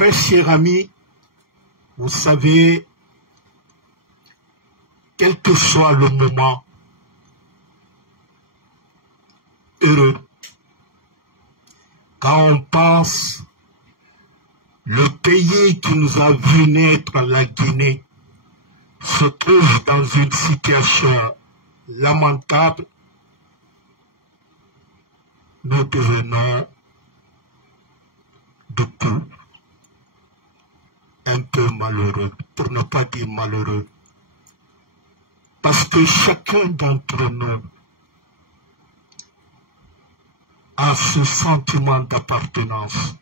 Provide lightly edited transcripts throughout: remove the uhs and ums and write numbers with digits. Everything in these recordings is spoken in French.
Très chers amis, vous savez, quel que soit le moment heureux, quand on pense le pays qui nous a vu naître, la Guinée, se trouve dans une situation lamentable, nous devenons de coup un peu malheureux, pour ne pas dire malheureux, parce que chacun d'entre nous a ce sentiment d'appartenance,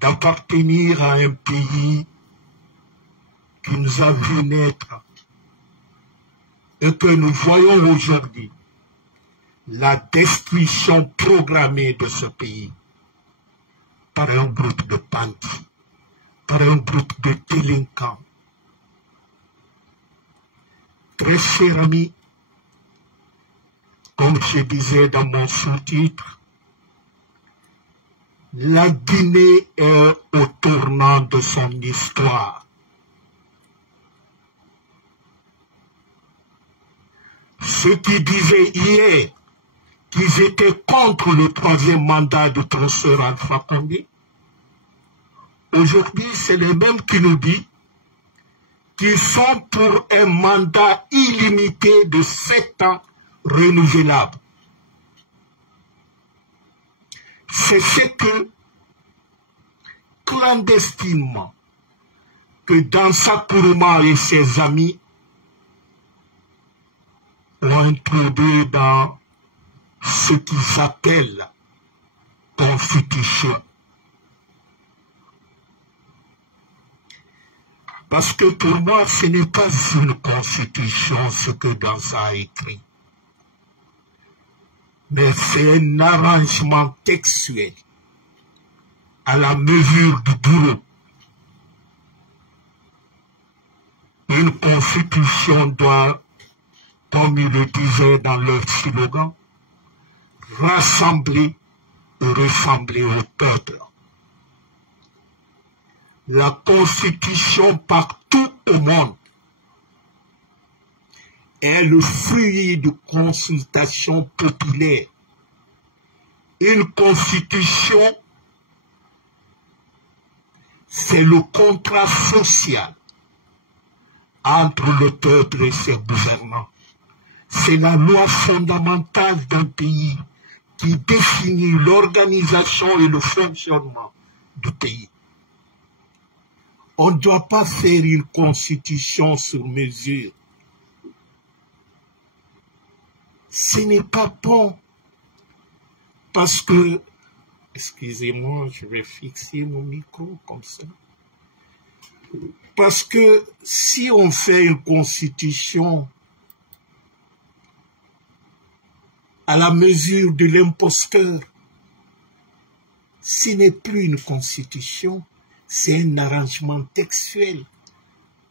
d'appartenir à un pays qui nous a vu naître et que nous voyons aujourd'hui la destruction programmée de ce pays par un groupe de bandits, par un groupe de délinquants. Très chers amis, comme je disais dans mon sous-titre, la Guinée est au tournant de son histoire. Ceux qui disaient hier qu'ils étaient contre le troisième mandat du professeur Alpha Condé, aujourd'hui c'est les mêmes qui nous disent qu'ils sont pour un mandat illimité de 7 ans renouvelable. C'est ce que, clandestinement, que Dansa Kourouma et ses amis ont introduit dans ce qu'ils appellent constitution. Parce que pour moi, ce n'est pas une constitution ce que Dansa a écrit, mais c'est un arrangement textuel à la mesure du bourreau. Une constitution doit, comme ils le disaient dans leur slogan, rassembler et ressembler au peuple. La constitution partout au monde est le fruit de consultation populaire. Une constitution, c'est le contrat social entre le peuple et ses gouvernants. C'est la loi fondamentale d'un pays qui définit l'organisation et le fonctionnement du pays. On ne doit pas faire une constitution sur mesure. Ce n'est pas bon. Parce que, excusez-moi, je vais fixer mon micro comme ça. Parce que si on fait une constitution à la mesure de l'imposteur, ce n'est plus une constitution, c'est un arrangement textuel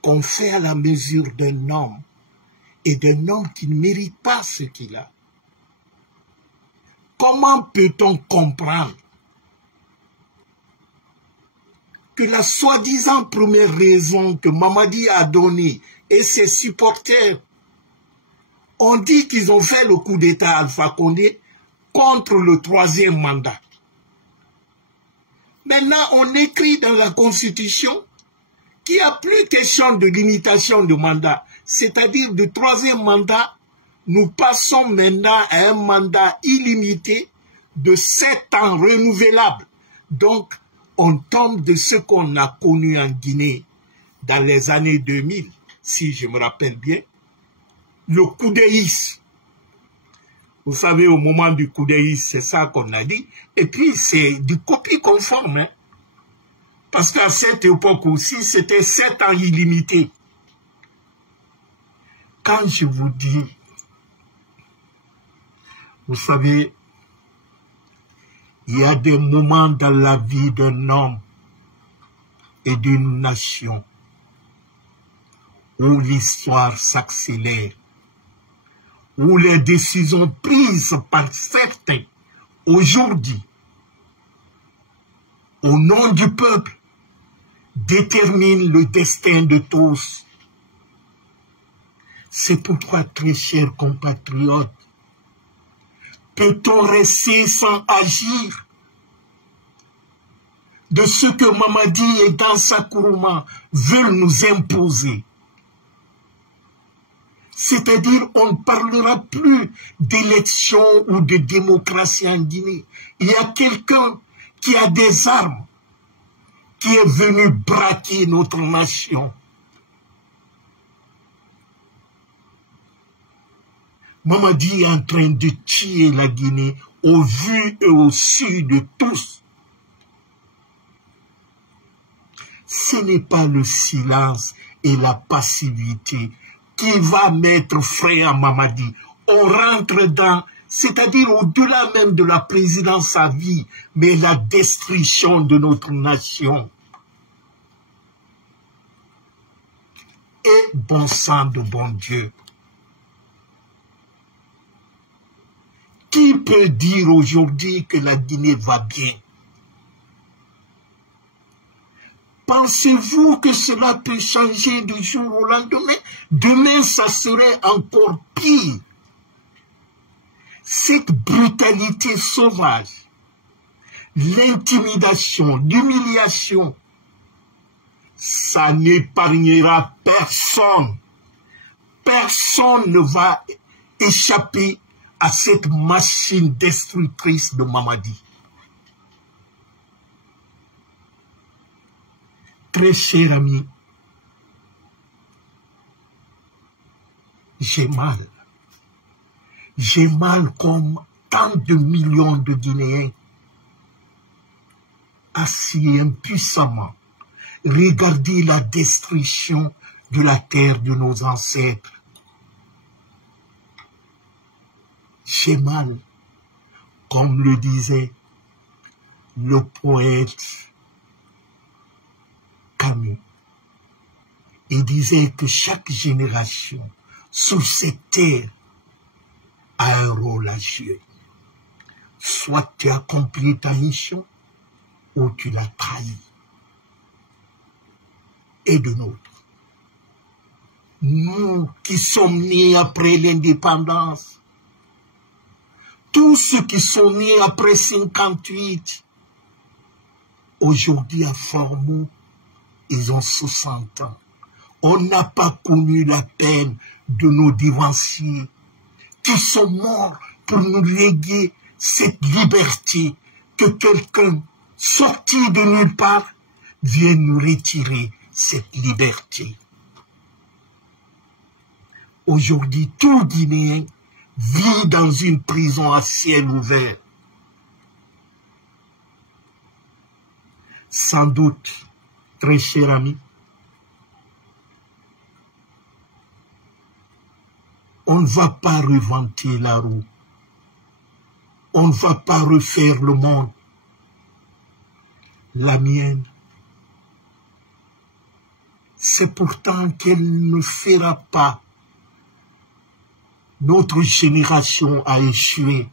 qu'on fait à la mesure d'un homme et d'un homme qui ne mérite pas ce qu'il a. Comment peut-on comprendre que la soi-disant première raison que Mamadi a donnée et ses supporters ont dit qu'ils ont fait le coup d'État Alpha Condé contre le troisième mandat? Maintenant, on écrit dans la Constitution qu'il n'y a plus question de limitation de mandat, c'est-à-dire du troisième mandat. Nous passons maintenant à un mandat illimité de 7 ans renouvelable. Donc, on tombe de ce qu'on a connu en Guinée dans les années 2000, si je me rappelle bien, le coup d'Aïs. Vous savez, au moment du coup d'Aïs, c'est ça qu'on a dit. Et puis, c'est du copie conforme. Hein? Parce qu'à cette époque aussi, c'était 7 ans illimités. Quand je vous dis, vous savez, il y a des moments dans la vie d'un homme et d'une nation où l'histoire s'accélère, où les décisions prises par certains aujourd'hui au nom du peuple, détermine le destin de tous. C'est pourquoi, très chers compatriotes, peut-on rester sans agir de ce que Mamadi et Dansa Kourouma veulent nous imposer? C'est-à-dire, on ne parlera plus d'élection ou de démocratie en Guinée. Il y a quelqu'un qui a des armes, qui est venu braquer notre nation. Mamadi est en train de tuer la Guinée au vu et au su de tous. Ce n'est pas le silence et la passivité qui va mettre frein à Mamadi. On rentre dans, c'est-à-dire au-delà même de la présidence à vie, mais la destruction de notre nation. Et bon sang de bon Dieu. Qui peut dire aujourd'hui que la Guinée va bien? Pensez-vous que cela peut changer du jour au lendemain? Demain, ça serait encore pire. Cette brutalité sauvage, l'intimidation, l'humiliation, ça n'épargnera personne. Personne ne va échapper à cette machine destructrice de Mamadi. Très cher ami, j'ai mal. J'ai mal comme tant de millions de Guinéens assis impuissamment, regarder la destruction de la terre de nos ancêtres. J'ai mal, comme le disait le poète Camus. Il disait que chaque génération sur cette terre a un rôle à jouer. Soit tu accomplis ta mission, ou tu l'as trahi. Et de nôtre. Nous qui sommes nés après l'indépendance, tous ceux qui sont nés après 58, aujourd'hui à Formou, ils ont 60 ans. On n'a pas connu la peine de nos devanciers qui sont morts pour nous léguer cette liberté que quelqu'un sorti de nulle part vient nous retirer cette liberté. Aujourd'hui, tout Guinéen vit dans une prison à ciel ouvert. Sans doute, très cher ami, on ne va pas reventer la roue. On ne va pas refaire le monde. La mienne, c'est pourtant qu'elle ne fera pas. Notre génération a échoué.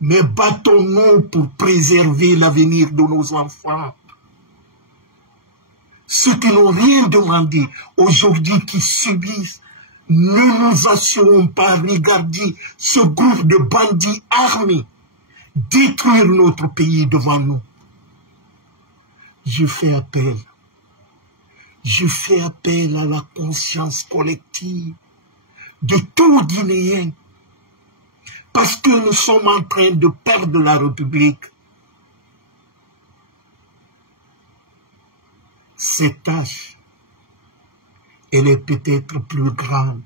Mais battons-nous pour préserver l'avenir de nos enfants. Ceux qui n'ont rien demandé, aujourd'hui qui subissent, ne nous assurons pas regarder ce groupe de bandits armés détruire notre pays devant nous. Je fais appel à la conscience collective de tout Guinéen, parce que nous sommes en train de perdre la République. Cette tâche, elle est peut-être plus grande,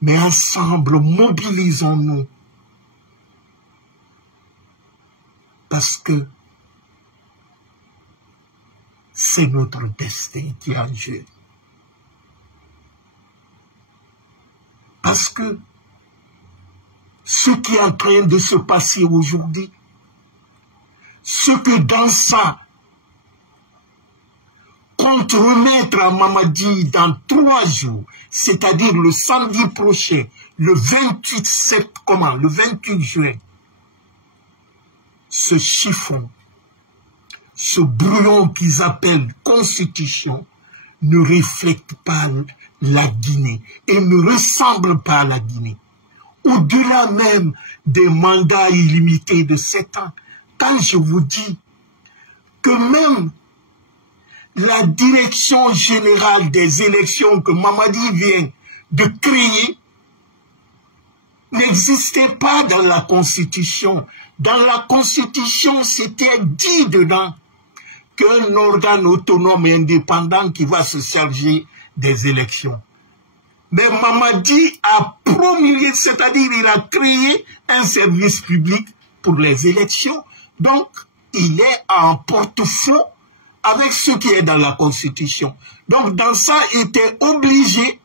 mais ensemble, mobilisons-nous, parce que c'est notre destin qui est en jeu. Parce que ce qui est en train de se passer aujourd'hui, ce que Dansa compte remettre à Mamadi dans 3 jours, c'est-à-dire le samedi prochain, le 28 juin, ce chiffon, ce brouillon qu'ils appellent constitution, ne reflète pas la Guinée et ne ressemble pas à la Guinée. Au-delà même des mandats illimités de 7 ans, quand je vous dis que même la direction générale des élections que Mamadi vient de créer n'existait pas dans la Constitution. Dans la Constitution, c'était dit dedans qu'un organe autonome et indépendant qui va se charger des élections. Mais Mamadi a promulgué, c'est-à-dire il a créé un service public pour les élections. Donc, il est en porte-faux avec ce qui est dans la Constitution. Donc, dans ça, il était obligé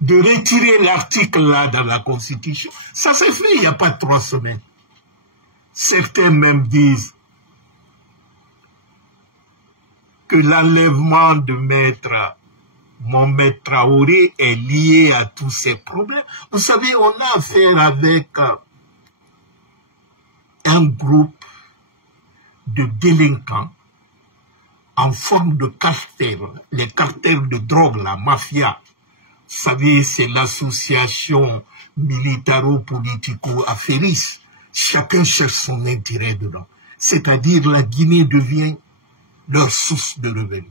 de retirer l'article là dans la Constitution. Ça s'est fait il n'y a pas 3 semaines. Certains même disent que l'enlèvement de Mohamed Traoré est lié à tous ces problèmes. Vous savez, on a affaire avec un groupe de délinquants en forme de cartels, les cartels de drogue, la mafia. Vous savez, c'est l'association militaro-politico-affairiste. Chacun cherche son intérêt dedans. C'est-à-dire la Guinée devient leur source de revenus.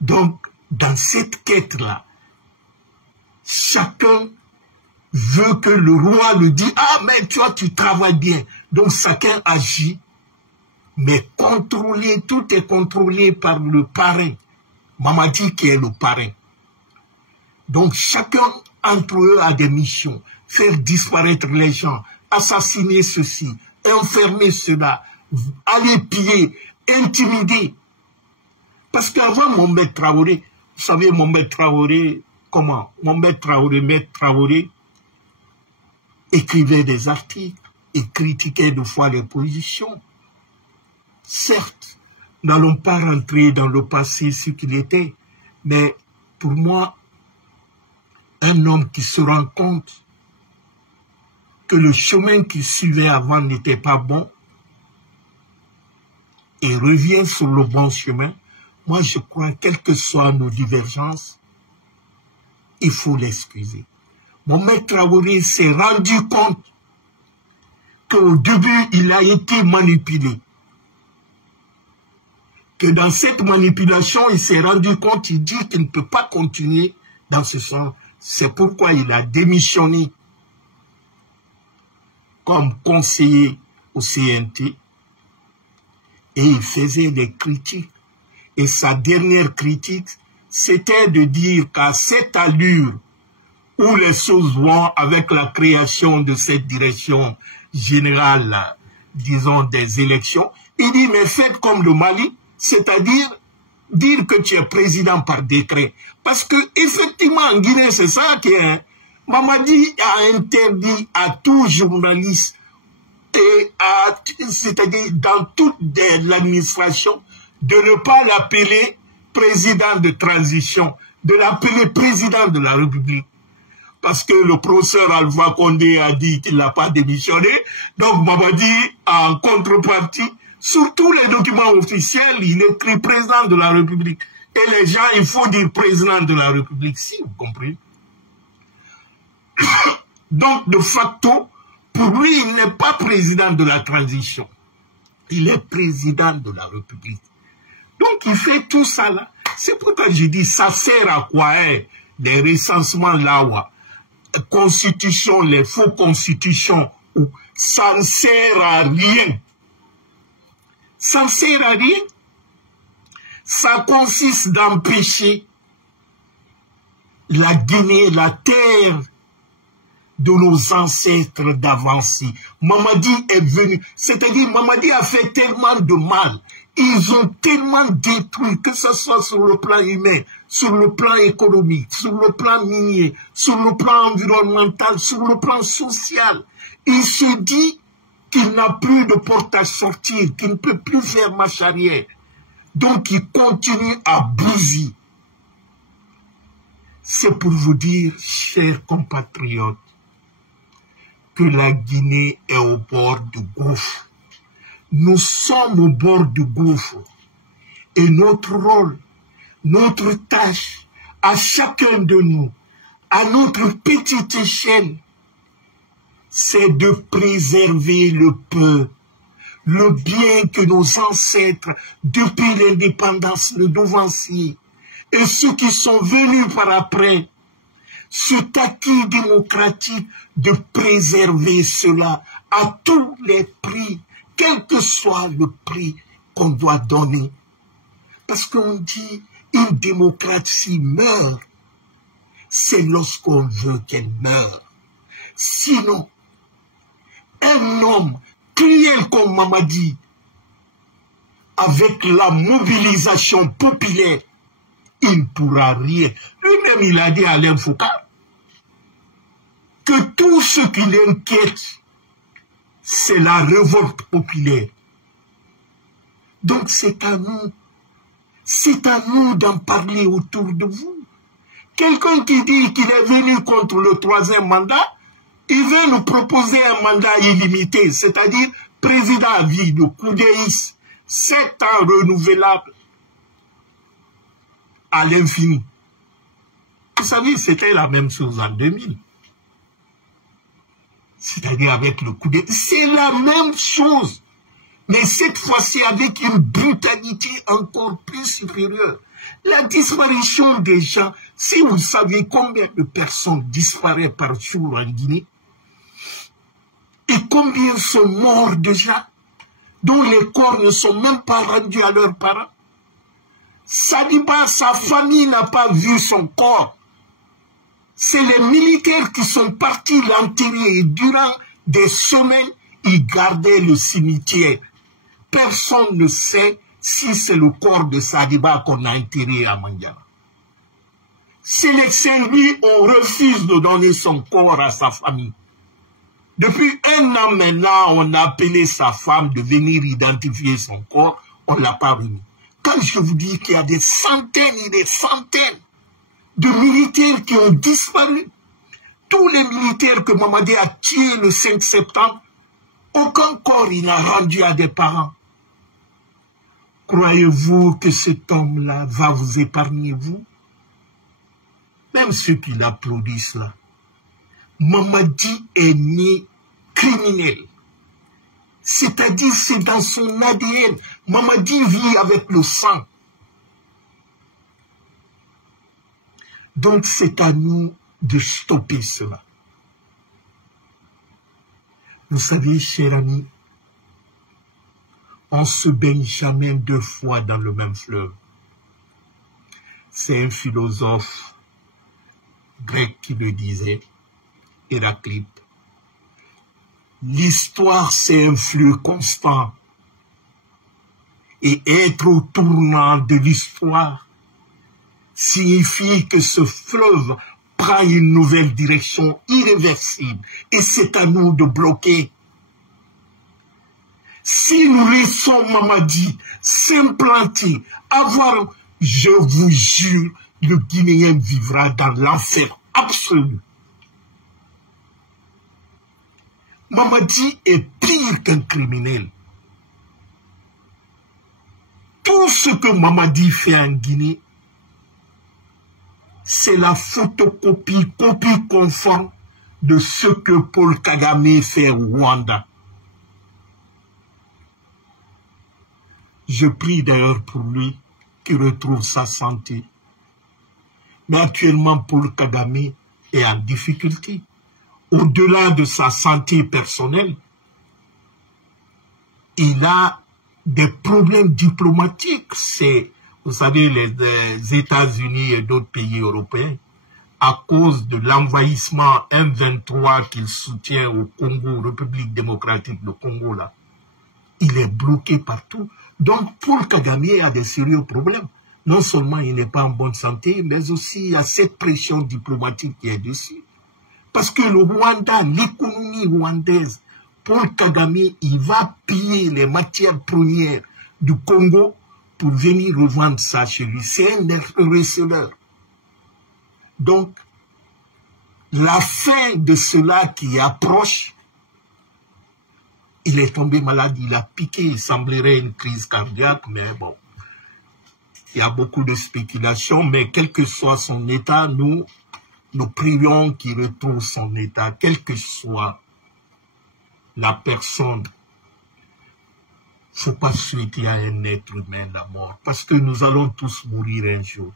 Donc, dans cette quête-là, chacun veut que le roi le dise, « Ah, mais toi, tu travailles bien. » Donc, chacun agit, mais contrôlé, tout est contrôlé par le parrain. Mamadi qui est le parrain. Donc, chacun entre eux a des missions. Faire disparaître les gens, assassiner ceci, enfermer cela, aller piller, intimider. Parce qu'avant Mohamed Traoré, vous savez Mohamed Traoré, comment? Mohamed Traoré, Maître Traoré, écrivait des articles et critiquait de fois les positions. Certes, n'allons pas rentrer dans le passé ce qu'il était, mais pour moi, un homme qui se rend compte que le chemin qu'il suivait avant n'était pas bon et revient sur le bon chemin, moi je crois, quelles que soient nos divergences, il faut l'excuser. Mohamed Traoré s'est rendu compte qu'au début, il a été manipulé. Que dans cette manipulation, il s'est rendu compte, il dit qu'il ne peut pas continuer dans ce sens. C'est pourquoi il a démissionné comme conseiller au CNT et il faisait des critiques. Et sa dernière critique, c'était de dire qu'à cette allure où les choses vont avec la création de cette direction générale, disons, des élections, il dit, mais faites comme le Mali, c'est-à-dire dire que tu es président par décret. Parce que, effectivement, en Guinée, c'est ça qui est. Mamadi a interdit à tout journaliste, c'est-à-dire dans toute l'administration, de ne pas l'appeler président de transition, de l'appeler président de la République. Parce que le professeur Alpha Condé a dit qu'il n'a pas démissionné. Donc Mamadi, en contrepartie, sur tous les documents officiels, il écrit président de la République. Et les gens, il faut dire président de la République, si vous comprenez. Donc, de facto, pour lui, il n'est pas président de la transition. Il est président de la République. Donc, il fait tout ça là. C'est pourquoi je dis, ça sert à quoi, hein, les recensements là, constitution, les faux constitutions, ça ne sert à rien. Ça ne sert à rien. Ça consiste d'empêcher la Guinée, la terre de nos ancêtres d'avancer. Mamadi est venu, c'est-à-dire Mamadi a fait tellement de mal. Ils ont tellement détruit, que ce soit sur le plan humain, sur le plan économique, sur le plan minier, sur le plan environnemental, sur le plan social. Il se dit qu'il n'a plus de porte à sortir, qu'il ne peut plus faire marche arrière. Donc il continue à bousiller. C'est pour vous dire, chers compatriotes, que la Guinée est au bord du gouffre. Nous sommes au bord du gouffre. Et notre rôle, notre tâche, à chacun de nous, à notre petite échelle, c'est de préserver le peuple, le bien que nos ancêtres, depuis l'indépendance, le devancier, et ceux qui sont venus par après, cet acquis démocratique, de préserver cela à tous les prix, quel que soit le prix qu'on doit donner. Parce qu'on dit, une démocratie meurt, c'est lorsqu'on veut qu'elle meure. Sinon, un homme cruel comme Mamadi, avec la mobilisation populaire, il ne pourra rien. Lui-même, il a dit à Alain Foucault que tout ce qui l'inquiète, c'est la révolte populaire. Donc c'est à nous d'en parler autour de vous. Quelqu'un qui dit qu'il est venu contre le 3e mandat, il veut nous proposer un mandat illimité, c'est-à-dire président à vie de Koudéis, 7 ans renouvelables à l'infini. Vous savez, c'était la même chose en 2000. C'est-à-dire avec le coup d'État. C'est la même chose. Mais cette fois-ci avec une brutalité encore plus supérieure. La disparition des gens, si vous savez combien de personnes disparaissent par jour en Guinée, et combien sont morts déjà, dont les corps ne sont même pas rendus à leurs parents. Sadiba, sa famille n'a pas vu son corps. C'est les militaires qui sont partis l'enterrer et durant des semaines, ils gardaient le cimetière. Personne ne sait si c'est le corps de Sadiba qu'on a enterré à Mandiara. C'est les Saint-Louis, on refuse de donner son corps à sa famille. Depuis 1 an maintenant, on a appelé sa femme de venir identifier son corps, on ne l'a pas remis. Quand je vous dis qu'il y a des centaines et des centaines de militaires qui ont disparu, tous les militaires que Mamadi a tués le 5 septembre, aucun corps il n'a rendu à des parents. Croyez-vous que cet homme-là va vous épargner, vous? Même ceux qui l'applaudissent là. Mamadi est né criminel. C'est-à-dire, c'est dans son ADN. Mamadi vit avec le sang. Donc, c'est à nous de stopper cela. Vous savez, chers amis, on se baigne jamais 2 fois dans le même fleuve. C'est un philosophe grec qui le disait, Héraclite. L'histoire, c'est un flux constant. Et être au tournant de l'histoire signifie que ce fleuve prend une nouvelle direction irréversible. Et c'est à nous de bloquer. Si nous laissons Mamadi s'implanter, je vous jure, le Guinéen vivra dans l'enfer absolu. Mamadi est pire qu'un criminel. Tout ce que Mamadi fait en Guinée, c'est la photocopie, copie conforme de ce que Paul Kagame fait au Rwanda. Je prie d'ailleurs pour lui qu'il retrouve sa santé. Mais actuellement, Paul Kagame est en difficulté. Au-delà de sa santé personnelle, il a des problèmes diplomatiques. C'est, vous savez, les États-Unis et d'autres pays européens, à cause de l'envahissement M23 qu'il soutient au Congo, République démocratique du Congo, là, il est bloqué partout. Donc, Paul Kagame a des sérieux problèmes. Non seulement il n'est pas en bonne santé, mais aussi il y a cette pression diplomatique qui est dessus. Parce que le Rwanda, l'économie rwandaise, Paul Kagame, il va piller les matières premières du Congo pour venir revendre ça chez lui. C'est un receleur. Donc, la fin de cela qui approche, Il est tombé malade, il a piqué, il semblerait une crise cardiaque, mais bon. Il y a beaucoup de spéculations, mais quel que soit son état, nous prions qu'il retrouve son état, quelle que soit la personne. Il ne faut pas souhaiter à un être humain la mort, parce que nous allons tous mourir un jour.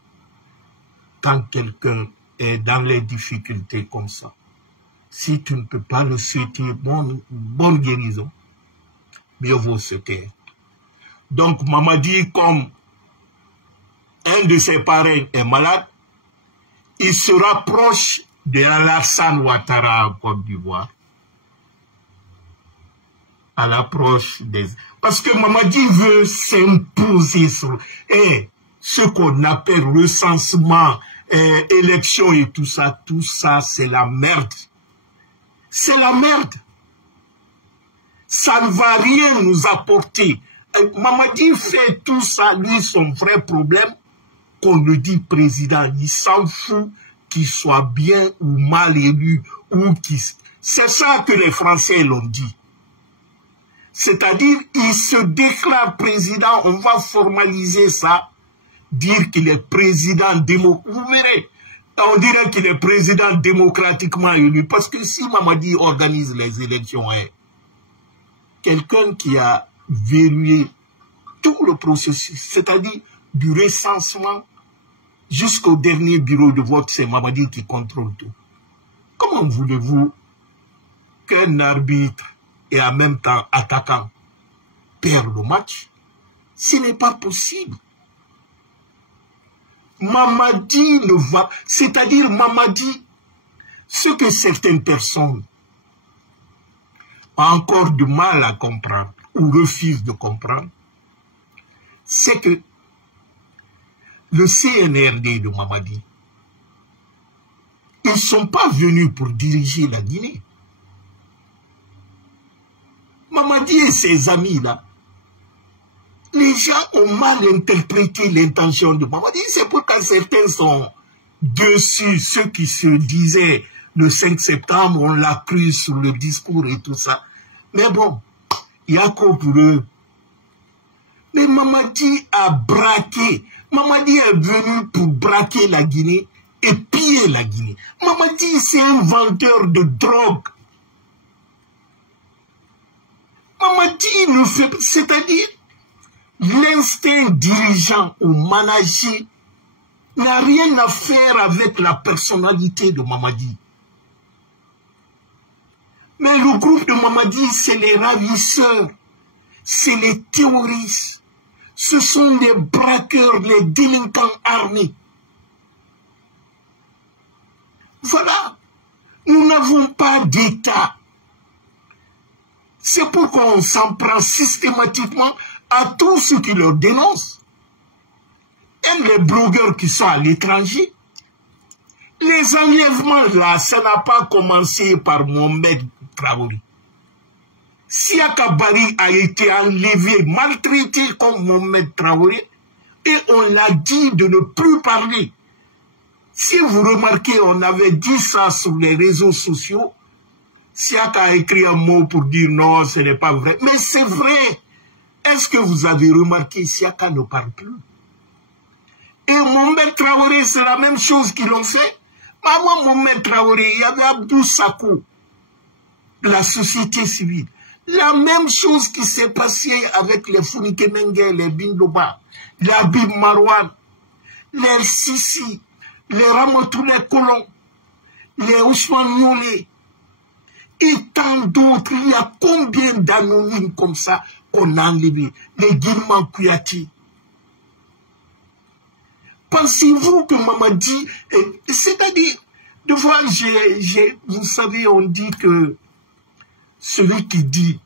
Quand quelqu'un est dans les difficultés comme ça, si tu ne peux pas le souhaiter, bonne guérison, mieux vaut se taire. Donc Mamadi, comme un de ses parents est malade, il se rapproche de Alassane Ouattara en Côte d'Ivoire. À l'approche des... Parce que Mamadi veut s'imposer sur ce qu'on appelle recensement, élection et tout ça, c'est la merde. C'est la merde. Ça ne va rien nous apporter. Mamadi fait tout ça, lui, son vrai problème, qu'on le dit président, il s'en fout qu'il soit bien ou mal élu, ou qu'il... C'est ça que les Français l'ont dit. C'est-à-dire, il se déclare président, on va formaliser ça, dire qu'il est président démocratique. Vous verrez, on dirait qu'il est président démocratiquement élu, parce que si Mamadi organise les élections, quelqu'un qui a verrouillé tout le processus, c'est-à-dire du recensement jusqu'au dernier bureau de vote, c'est Mamadi qui contrôle tout. Comment voulez-vous qu'un arbitre et en même temps attaquant perd le match? Ce n'est pas possible. Mamadi ne va... C'est-à-dire Mamadi, ce que certaines personnes ont encore du mal à comprendre ou refusent de comprendre, c'est que le CNRD de Mamadi, ils ne sont pas venus pour diriger la Guinée. Mamadi et ses amis là, les gens ont mal interprété l'intention de Mamadi. C'est pourquoi certains sont dessus, ceux qui se disaient le 5 septembre, on l'a cru sur le discours et tout ça. Mais bon, il y a quoi pour eux. Mais Mamadi a braqué. Mamadi est venu pour braquer la Guinée et piller la Guinée. Mamadi, c'est un vendeur de drogue. Mamadi ne fait... C'est-à-dire, l'instinct dirigeant ou manager n'a rien à faire avec la personnalité de Mamadi. Mais le groupe de Mamadi, c'est les ravisseurs, c'est les terroristes, ce sont les braqueurs, les délinquants armés. Voilà, nous n'avons pas d'État. C'est pourquoi on s'en prend systématiquement à tous ceux qui leur dénoncent. Et les blogueurs qui sont à l'étranger. Les enlèvements là, ça n'a pas commencé par Mohamed Traoré. Siaka Bari a été enlevé, maltraité comme Mohamed Traoré, et on l'a dit de ne plus parler. Si vous remarquez, on avait dit ça sur les réseaux sociaux. Siaka a écrit un mot pour dire non, ce n'est pas vrai. Mais c'est vrai. Est-ce que vous avez remarqué, Siaka ne parle plus? Et Mohamed Traoré, c'est la même chose qu'ils l'ont fait. Avant Mohamed Traoré, il y avait Abdou Sakou, de la société civile. La même chose qui s'est passée avec les Founike Mengue, les Bindoba, les Habib Marwan, les Sissi, les Ramatoune Kolon, les Ousmane Nolé, et tant d'autres. Il y a combien d'anonymes comme ça qu'on a enlevés? Les Guilman Kouyati. Pensez-vous que Mamadi, c'est-à-dire, de fois, vous savez, on dit que celui qui dit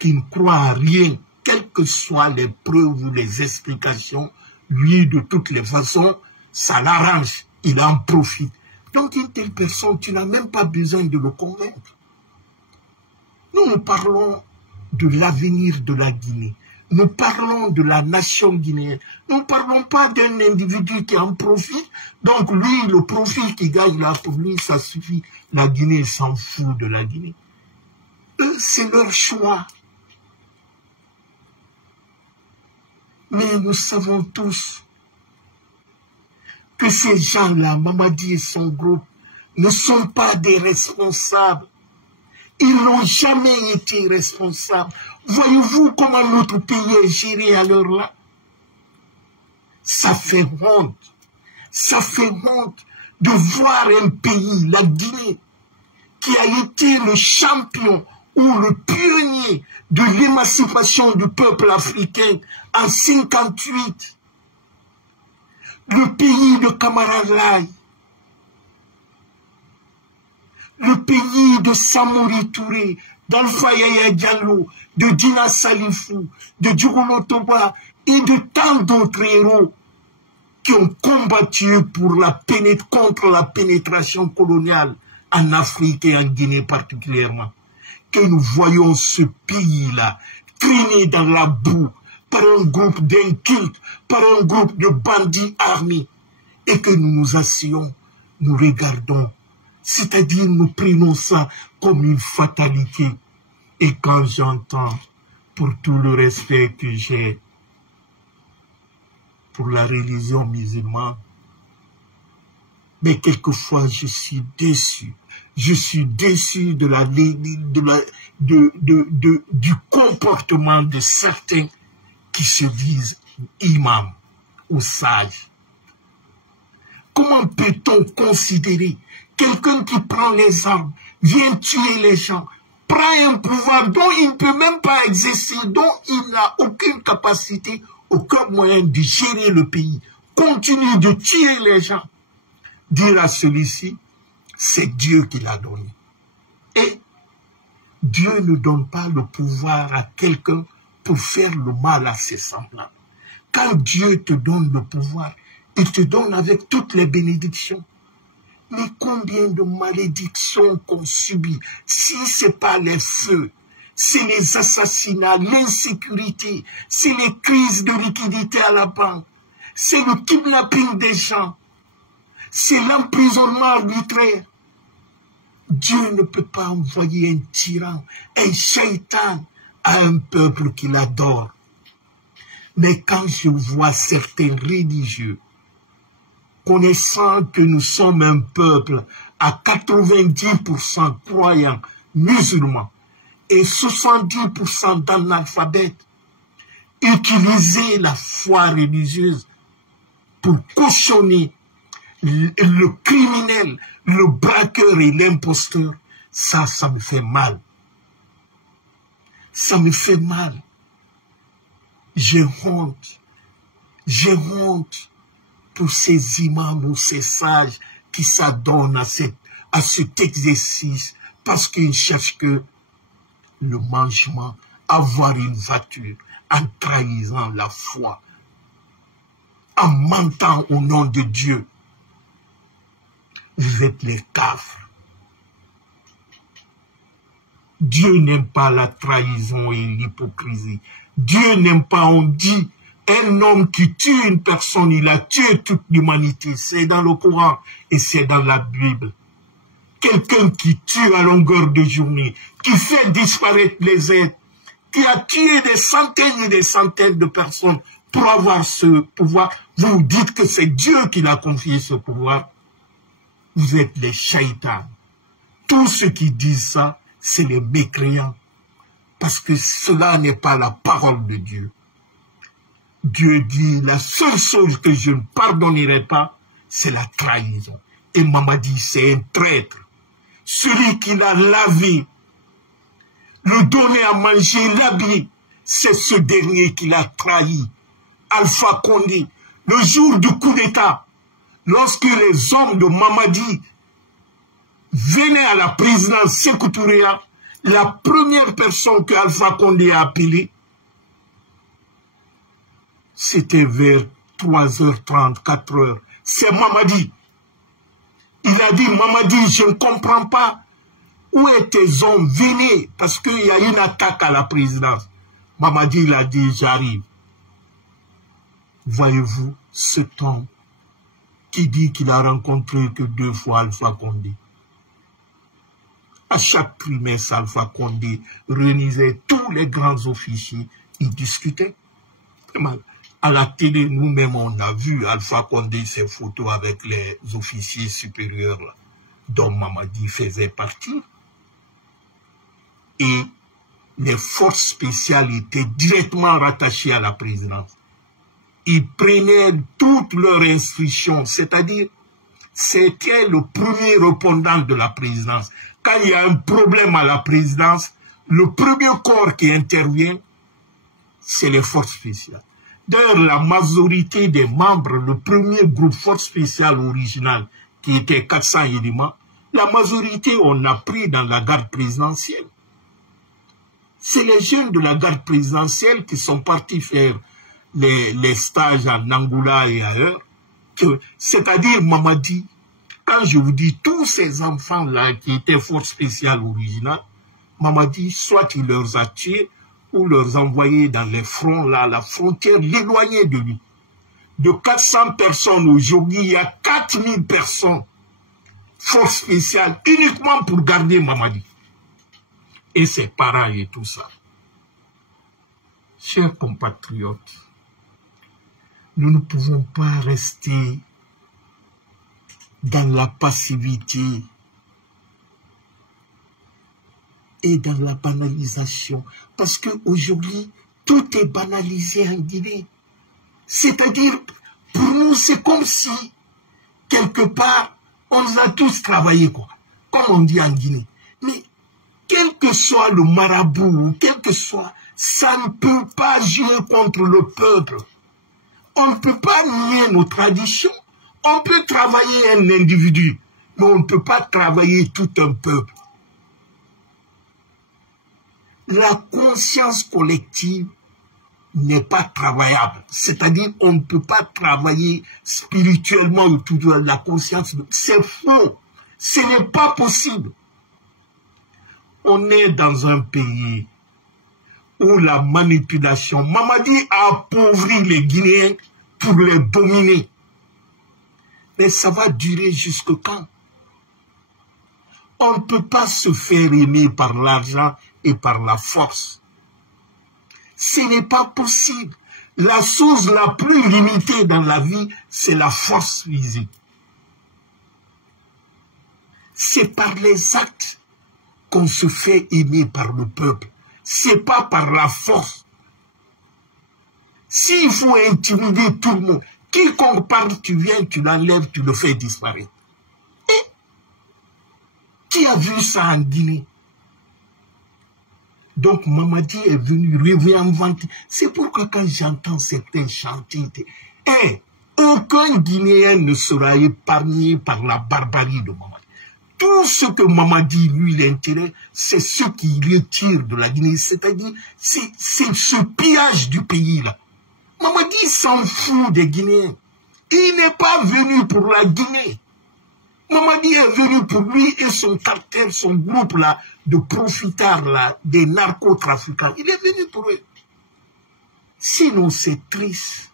qu'il ne croit à rien, quelles que soient les preuves ou les explications, lui, de toutes les façons, ça l'arrange, il en profite. Donc, une telle personne, tu n'as même pas besoin de le convaincre. Nous parlons de l'avenir de la Guinée. Nous parlons de la nation guinéenne. Nous ne parlons pas d'un individu qui en profite. Donc lui, le profit qu'il gagne là, pour lui, ça suffit. La Guinée s'en fout de la Guinée. Eux, c'est leur choix. Mais nous savons tous que ces gens-là, Mamadi et son groupe, ne sont pas des responsables. Ils n'ont jamais été responsables. Voyez-vous comment notre pays est géré à l'heure là? Ça fait honte. Ça fait honte de voir un pays, la Guinée, qui a été le champion ou le pionnier de l'émancipation du peuple africain en 1958. Le pays de Camara Laye, le pays de Samori Touré, d'Alpha Yaya Diallo, de Dina Salifou, de Djigolo Toba et de tant d'autres héros qui ont combattu contre la pénétration coloniale en Afrique et en Guinée particulièrement. Que nous voyons ce pays-là traîner dans la boue par un groupe d'incultes, par un groupe de bandits armés, et que nous nous asseyons, nous regardons, c'est-à-dire nous prenons ça comme une fatalité. Et quand j'entends, pour tout le respect que j'ai pour la religion musulmane, mais quelquefois je suis déçu. Je suis déçu du comportement de certains qui se disent imams ou sages. Comment peut-on considérer quelqu'un qui prend les armes, vient tuer les gens, prend un pouvoir dont il ne peut même pas exercer, dont il n'a aucune capacité, aucun moyen de gérer le pays, continue de tuer les gens, dire à celui-ci, c'est Dieu qui l'a donné. Et Dieu ne donne pas le pouvoir à quelqu'un pour faire le mal à ses semblables. Quand Dieu te donne le pouvoir, il te donne avec toutes les bénédictions. Mais combien de malédictions qu'on subit, si ce n'est pas les feux, c'est les assassinats, l'insécurité, c'est les crises de liquidité à la banque, c'est le kidnapping des gens, c'est l'emprisonnement arbitraire. Dieu ne peut pas envoyer un tyran, un shaitan à un peuple qu'il adore. Mais quand je vois certains religieux, connaissant que nous sommes un peuple à 90% croyants, musulmans, et 70% d'analphabètes, utiliser la foi religieuse pour cautionner le criminel, le braqueur et l'imposteur, ça me fait mal. Ça me fait mal. J'ai honte pour ces imams ou ces sages qui s'adonnent à cet exercice parce qu'ils cherchent que le mangement, avoir une voiture, en trahissant la foi, en mentant au nom de Dieu. Vous êtes les caves. Dieu n'aime pas la trahison et l'hypocrisie. Dieu n'aime pas, on dit, un homme qui tue une personne, il a tué toute l'humanité. C'est dans le Coran et c'est dans la Bible. Quelqu'un qui tue à longueur de journée, qui fait disparaître les êtres, qui a tué des centaines et des centaines de personnes pour avoir ce pouvoir, vous dites que c'est Dieu qui l'a confié ce pouvoir. Vous êtes les shaitans. Tous ceux qui disent ça, c'est les mécréants. Parce que cela n'est pas la parole de Dieu. Dieu dit, la seule chose que je ne pardonnerai pas, c'est la trahison. Et Mamadi, c'est un traître. Celui qui l'a lavé, le donné à manger, l'habiller, c'est ce dernier qui l'a trahi. Alpha Condé, le jour du coup d'État, lorsque les hommes de Mamadi venaient à la présidence Sékou Touré, la première personne que Alpha Condé a appelée, c'était vers 3h30, 4h. C'est Mamadi. Il a dit, Mamadi, je ne comprends pas. Où est tes hommes? Venez, parce qu'il y a une attaque à la présidence. Mamadi, il a dit, j'arrive. Voyez-vous, cet homme qui dit qu'il a rencontré que 2 fois Alpha Condé. À chaque trimestre, Alpha Condé réunissait tous les grands officiers, ils discutaient. À la télé, nous-mêmes, on a vu Alpha Condé, ses photos avec les officiers supérieurs, là, dont Mamadi faisait partie. Et les forces spéciales étaient directement rattachées à la présidence. Ils prenaient toutes leurs instructions, c'est-à-dire, c'était le premier répondant de la présidence. Quand il y a un problème à la présidence, le premier corps qui intervient, c'est les forces spéciales. D'ailleurs, la majorité des membres, le premier groupe force spéciale original, qui était 400 éléments, la majorité, on a pris dans la garde présidentielle. C'est les jeunes de la garde présidentielle qui sont partis faire les stages en Angola et ailleurs. C'est-à-dire, Mamadi, quand je vous dis tous ces enfants-là qui étaient force spéciale originale, Mamadi, soit il leur a tués, ou leur envoyer dans les fronts, là, la frontière, l'éloigner de lui. De 400 personnes aujourd'hui, il y a 4000 personnes, force spéciale, uniquement pour garder Mamadi. Et ses parents et tout ça. Chers compatriotes, nous ne pouvons pas rester dans la passivité et dans la banalisation. Parce qu'aujourd'hui, tout est banalisé en Guinée. C'est-à-dire, pour nous, c'est comme si, quelque part, on a tous travaillé, quoi. Comme on dit en Guinée. Mais, quel que soit le marabout, quel que soit, ça ne peut pas jouer contre le peuple. On ne peut pas nier nos traditions. On peut travailler un individu, mais on ne peut pas travailler tout un peuple. La conscience collective n'est pas travaillable. C'est-à-dire, on ne peut pas travailler spirituellement autour de la conscience. C'est faux. Ce n'est pas possible. On est dans un pays où la manipulation, Mamadi a appauvri les Guinéens pour les dominer. Mais ça va durer jusque quand? On ne peut pas se faire aimer par l'argent et par la force. Ce n'est pas possible. La chose la plus limitée dans la vie, c'est la force physique. C'est par les actes qu'on se fait aimer par le peuple. C'est pas par la force. S'il faut intimider tout le monde, quiconque parle, tu viens, tu l'enlèves, tu le fais disparaître. Et qui a vu ça en Guinée? Donc Mamadi est venu réinventer. C'est pourquoi quand j'entends certains chanter, aucun Guinéen ne sera épargné par la barbarie de Mamadi. Tout ce que Mamadi, lui, l'intérêt, c'est ce qu'il retire de la Guinée. C'est-à-dire, c'est ce pillage du pays-là. Mamadi s'en fout des Guinéens. Il n'est pas venu pour la Guinée. Mamadi est venu pour lui et son cartel, son groupe là, de profitards là, des narcotrafiquants. Il est venu pour eux. Sinon, c'est triste.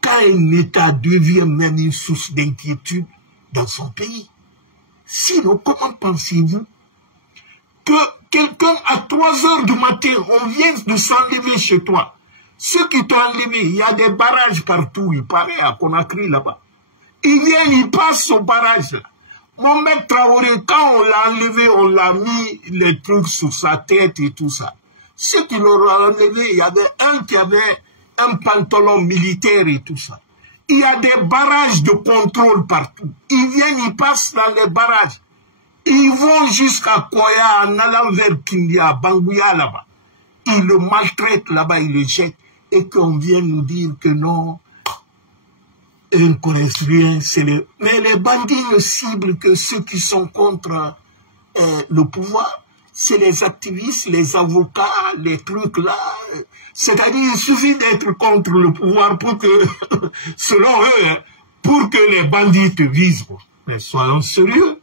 Quand un État devient même une source d'inquiétude dans son pays. Sinon, comment pensez-vous que quelqu'un à 3 heures du matin, on vient de s'enlever chez toi? Ceux qui t'ont enlevé, il y a des barrages partout, il paraît, à Conakry là-bas. Ils viennent, ils passent au barrage là. Mohamed Traoré, quand on l'a enlevé, on l'a mis les trucs sur sa tête et tout ça. Ceux qui l'ont enlevé, il y avait un qui avait un pantalon militaire et tout ça. Il y a des barrages de contrôle partout. Ils viennent, ils passent dans les barrages. Ils vont jusqu'à Koya, en allant vers Kindia, Bangouya là-bas. Ils le maltraitent là-bas, ils le jettent. Et qu'on vient nous dire que non, ils ne connaissent rien. Mais les bandits ne ciblent que ceux qui sont contre le pouvoir. C'est les activistes, les avocats, les trucs là. C'est-à-dire, il suffit d'être contre le pouvoir pour que, selon eux, pour que les bandits te visent. Mais soyons sérieux.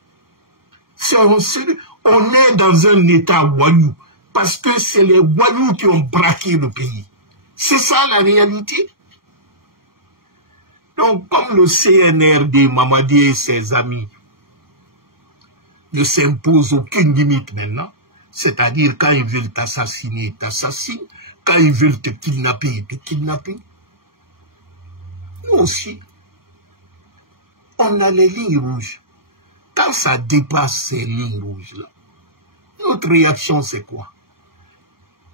Soyons sérieux. On est dans un état voyou. Parce que c'est les voyous qui ont braqué le pays. C'est ça la réalité. Donc, comme le CNRD, Mamadi et ses amis, ne s'impose aucune limite maintenant. C'est-à-dire, quand ils veulent t'assassiner, ils t'assassinent. Quand ils veulent te kidnapper, ils te kidnappent. Nous aussi, on a les lignes rouges. Quand ça dépasse ces lignes rouges-là, notre réaction, c'est quoi?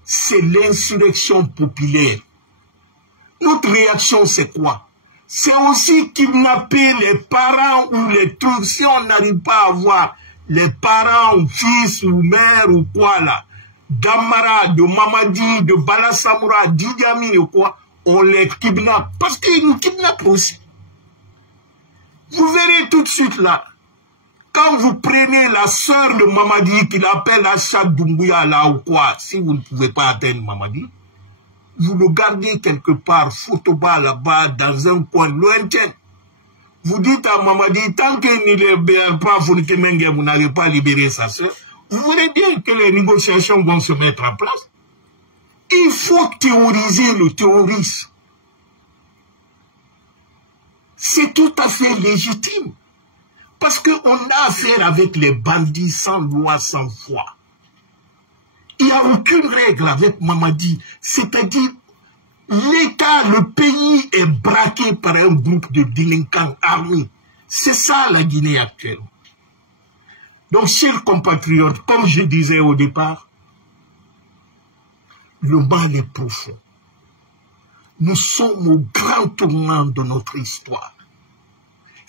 C'est l'insurrection populaire. Notre réaction, c'est quoi? C'est aussi kidnapper les parents ou les trucs. Si on n'arrive pas à voir les parents, ou fils ou mère ou quoi là, d'Amara, de Mamadi, de Bala Samoura, d'Idi Amin ou quoi, on les kidnappe. Parce qu'ils nous kidnappent aussi. Vous verrez tout de suite là, quand vous prenez la sœur de Mamadi, qu'il appelle Assad Doumbouya là ou quoi, si vous ne pouvez pas atteindre Mamadi, vous le gardez quelque part, photoba là-bas, dans un coin lointain. Vous dites à Mamadi, tant qu'il ne libère pas Fourkemenge, vous n'allez pas libérer sa sœur, vous verrez bien que les négociations vont se mettre en place. Il faut théoriser le terrorisme. C'est tout à fait légitime. Parce qu'on a affaire avec les bandits sans loi, sans foi. Il n'y a aucune règle avec Mamadi. C'est-à-dire, l'État, le pays est braqué par un groupe de délinquants armés. C'est ça la Guinée actuelle. Donc, chers compatriotes, comme je disais au départ, le mal est profond. Nous sommes au grand tournant de notre histoire.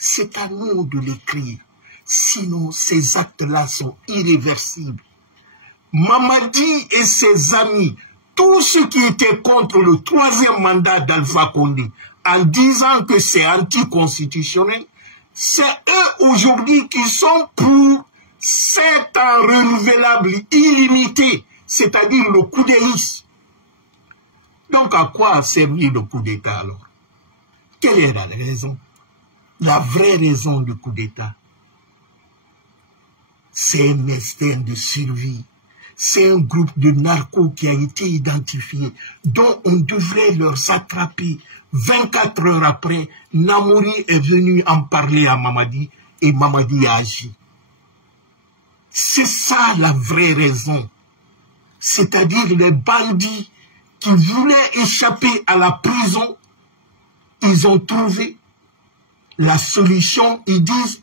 C'est à nous de l'écrire. Sinon, ces actes-là sont irréversibles. Mamadi et ses amis, tous ceux qui étaient contre le troisième mandat d'Alpha Condé, en disant que c'est anticonstitutionnel, c'est eux aujourd'hui qui sont pour 7 ans renouvelables illimités, c'est-à-dire le coup d'Éis. Donc à quoi a servi le coup d'État alors? Quelle est la raison? La vraie raison du coup d'État, c'est un instinct de survie. C'est un groupe de narcos qui a été identifié, dont on devrait leur attraper. 24 heures après, Namouri est venu en parler à Mamadi et Mamadi a agi. C'est ça la vraie raison. C'est-à-dire les bandits qui voulaient échapper à la prison, ils ont trouvé la solution. Ils disent,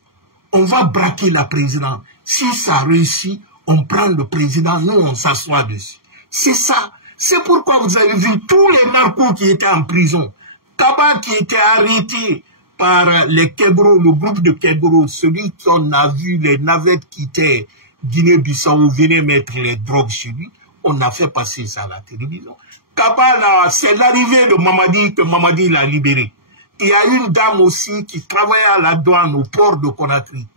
on va braquer la présidente. Si ça réussit, on prend le président, nous on s'assoit dessus. C'est ça. C'est pourquoi vous avez vu tous les narcos qui étaient en prison. Kaba qui était arrêté par les Kegro, le groupe de Kegro, celui qu'on a vu les navettes qui étaient Guinée-Bissau, venaient mettre les drogues chez lui. On a fait passer ça à la télévision. Kaba, c'est l'arrivée de Mamadi que Mamadi l'a libéré. Il y a une dame aussi qui travaillait à la douane au port de Conakry.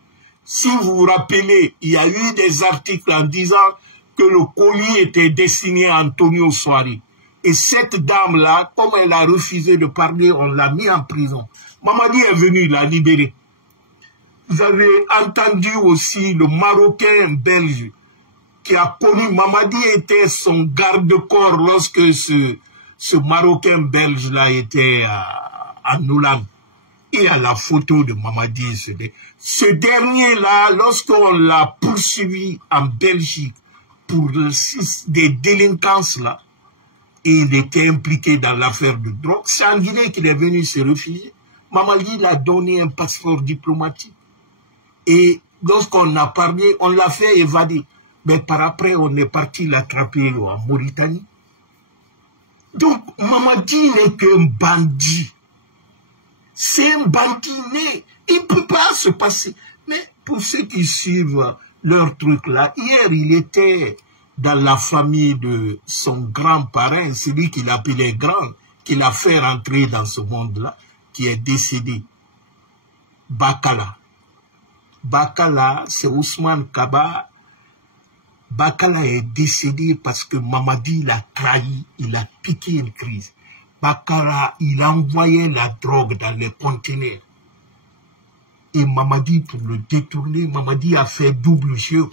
Si vous vous rappelez, il y a eu des articles en disant que le colis était destiné à Antonio Soari. Et cette dame-là, comme elle a refusé de parler, on l'a mis en prison. Mamadi est venu, il l'a libéré. Vous avez entendu aussi le Marocain belge qui a connu, Mamadi était son garde-corps lorsque ce Marocain belge-là était en Hollande. Il y a la photo de Mamadi. Ce dernier-là, lorsqu'on l'a poursuivi en Belgique pour des délinquances là, et il était impliqué dans l'affaire de drogue, c'est en Guinée qu'il est venu se réfugier. Mamadi l'a donné un passeport diplomatique. Et lorsqu'on a parlé, on l'a fait évader. Mais par après, on est parti l'attraper en Mauritanie. Donc, Mamadi n'est qu'un bandit. C'est un bandit né. Il ne peut pas se passer. Mais pour ceux qui suivent leur truc là, hier, il était dans la famille de son grand-parrain, celui qu'il appelait grand, qu'il a fait rentrer dans ce monde-là, qui est décédé. Bakala. Bakala, c'est Ousmane Kaba. Bakala est décédé parce que Mamadi l'a trahi, il a piqué une crise. Bakala, il envoyait la drogue dans les conteneurs. Et Mamadi, pour le détourner, Mamadi a fait double jeu.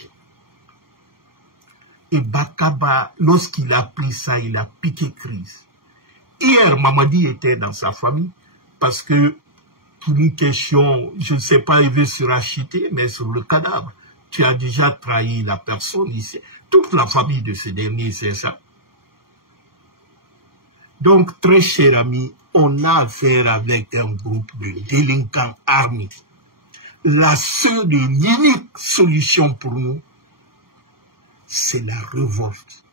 Et Bakaba, lorsqu'il a pris ça, il a piqué crise. Hier, Mamadi était dans sa famille parce que, pour une question, je ne sais pas, il veut se racheter, mais sur le cadavre. tu as déjà trahi la personne ici. Toute la famille de ce dernier, c'est ça. Donc, très cher ami, on a affaire avec un groupe de délinquants armés. La seule et l'unique solution pour nous, c'est la révolte.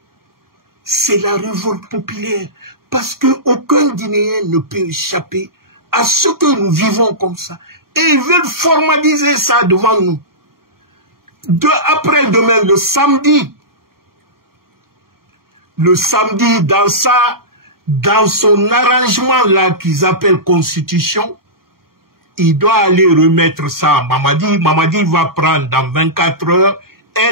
C'est la révolte populaire. Parce qu'aucun Guinéen ne peut échapper à ce que nous vivons comme ça. Et ils veulent formaliser ça devant nous. Après-demain, le samedi, dans son arrangement là qu'ils appellent constitution, il doit aller remettre ça à Mamadi. Mamadi va prendre dans 24 heures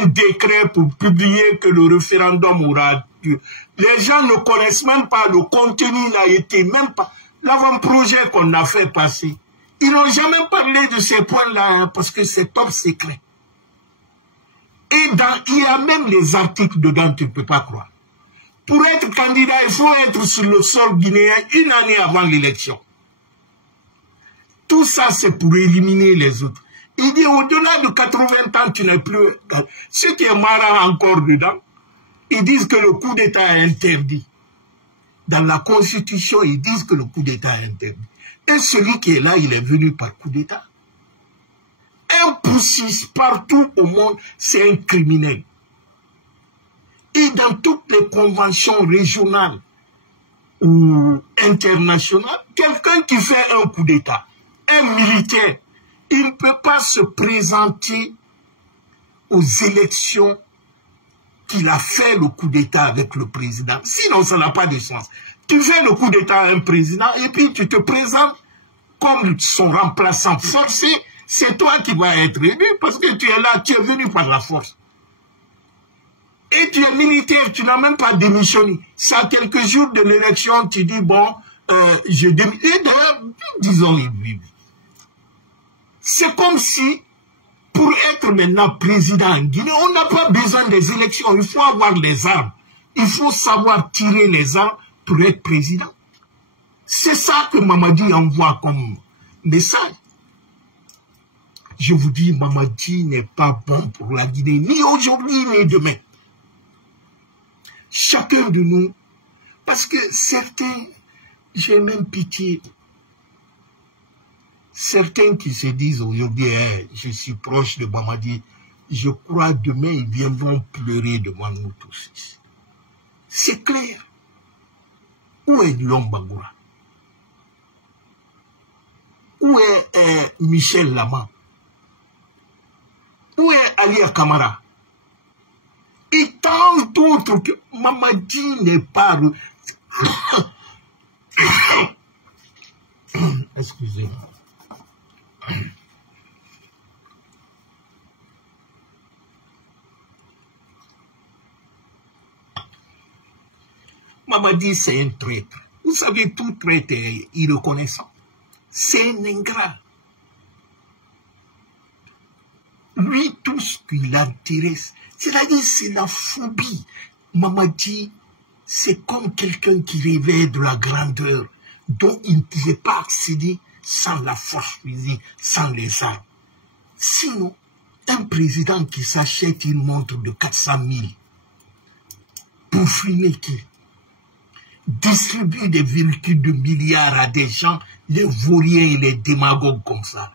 un décret pour publier que le référendum aura lieu. Les gens ne connaissent même pas le contenu, n'a été même pas l'avant-projet qu'on a fait passer. Ils n'ont jamais parlé de ces points-là, hein, parce que c'est top secret. Et il y a même les articles dedans, tu ne peux pas croire. Pour être candidat, il faut être sur le sol guinéen une année avant l'élection. Tout ça, c'est pour éliminer les autres. Il dit, au-delà de 80 ans, tu n'es plus... Ce qui est marrant encore dedans, ils disent que le coup d'État est interdit. Dans la Constitution, ils disent que le coup d'État est interdit. Et celui qui est là, il est venu par coup d'État. Un poussiste partout au monde, c'est un criminel. Et dans toutes les conventions régionales ou internationales, quelqu'un qui fait un coup d'État, un militaire, il ne peut pas se présenter aux élections qu'il a fait le coup d'État avec le président. Sinon, ça n'a pas de sens. Tu fais le coup d'État à un président et puis tu te présentes comme son remplaçant forcé. C'est toi qui vas être élu parce que tu es là, tu es venu par la force. Et tu es militaire, tu n'as même pas démissionné. C'est à quelques jours de l'élection, tu dis, bon, je démissionne. Et d'ailleurs, disons, c'est comme si, pour être maintenant président en Guinée, on n'a pas besoin des élections. Il faut avoir les armes. Il faut savoir tirer les armes pour être président. C'est ça que Mamadi envoie comme message. Je vous dis, Mamadi n'est pas bon pour la Guinée, ni aujourd'hui, ni demain. Chacun de nous, parce que certains, j'ai même pitié, certains qui se disent aujourd'hui, hey, je suis proche de Mamadi, je crois demain ils viendront pleurer devant nous tous. C'est clair. Où est Lom Bangoura? Où est Michel Lama? Où est Ali Kamara? Et tant d'autres que Mamadi n'est pas... Excusez-moi. Mamadi, c'est un traître. Vous savez, tout traître est irreconnaissant. C'est un ingrat. Lui, tout ce qui l'intéresse, c'est-à-dire c'est la phobie. Mamadi, c'est comme quelqu'un qui rêvait de la grandeur dont il ne pouvait pas accéder sans la force physique, sans les armes. Sinon, un président qui s'achète une montre de 400 000 pour fumer qui distribue des véhicules de milliards à des gens, les vauriens et les démagogues comme ça.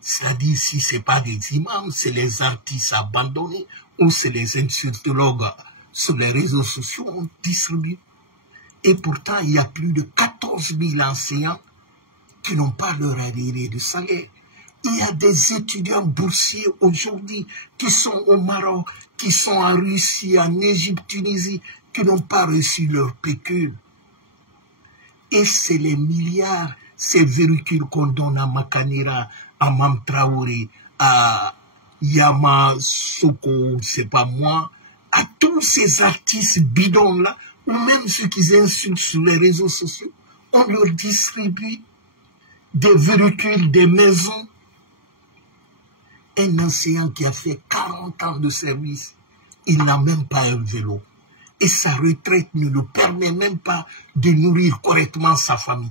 C'est-à-dire, si ce n'est pas des imams, c'est les artistes abandonnés ou c'est les insultologues sur les réseaux sociaux, on distribue. Et pourtant, il y a plus de 14 000 enseignants qui n'ont pas leur arriéré de salaire. Il y a des étudiants boursiers aujourd'hui qui sont au Maroc, qui sont en Russie, en Égypte, Tunisie, qui n'ont pas reçu leur pécule. Et c'est les milliards, ces véhicules qu'on donne à Makanira, à Mam Traoré, à Yama Soko, je ne sais pas moi, à tous ces artistes bidons-là, ou même ceux qui insultent sur les réseaux sociaux, on leur distribue des véhicules, des maisons. Un enseignant qui a fait 40 ans de service, il n'a même pas un vélo. Et sa retraite ne le permet même pas de nourrir correctement sa famille.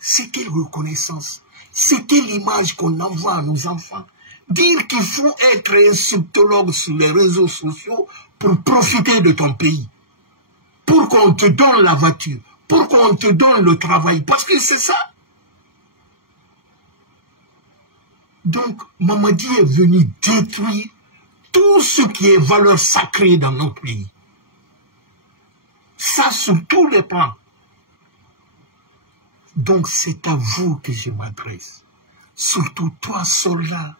C'est quelle reconnaissance? C'est quelle image qu'on envoie à nos enfants? dire qu'il faut être insultologue sur les réseaux sociaux pour profiter de ton pays, pour qu'on te donne la voiture, pour qu'on te donne le travail, parce que c'est ça. Donc, Mamadi est venu détruire tout ce qui est valeur sacrée dans notre pays. Ça, sur tous les plans. Donc, c'est à vous que je m'adresse. Surtout toi, soldat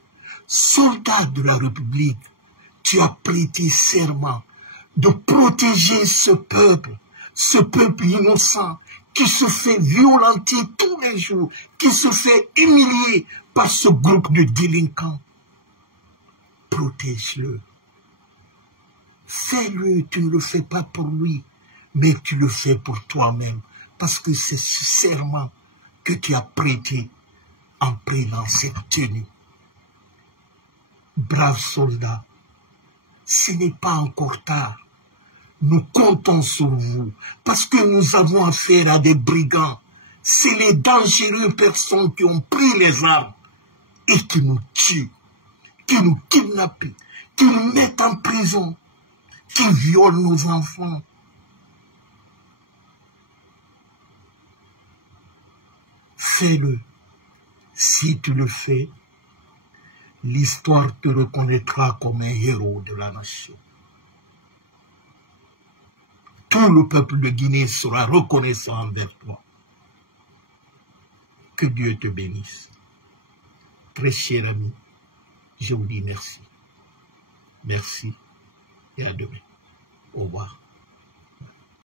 de la République, tu as prêté serment de protéger ce peuple innocent qui se fait violenter tous les jours, qui se fait humilier par ce groupe de délinquants. Protège-le. Fais-le, tu ne le fais pas pour lui, mais tu le fais pour toi-même, parce que c'est ce serment que tu as prêté en prenant cette tenue. Braves soldats, ce n'est pas encore tard. Nous comptons sur vous, parce que nous avons affaire à des brigands. C'est les dangereuses personnes qui ont pris les armes et qui nous tuent, qui nous kidnappent, qui nous mettent en prison, qui violent nos enfants. Fais-le. Si tu le fais, l'histoire te reconnaîtra comme un héros de la nation. Tout le peuple de Guinée sera reconnaissant envers toi. Que Dieu te bénisse. Très cher ami, je vous dis merci. Merci et à demain. Au revoir.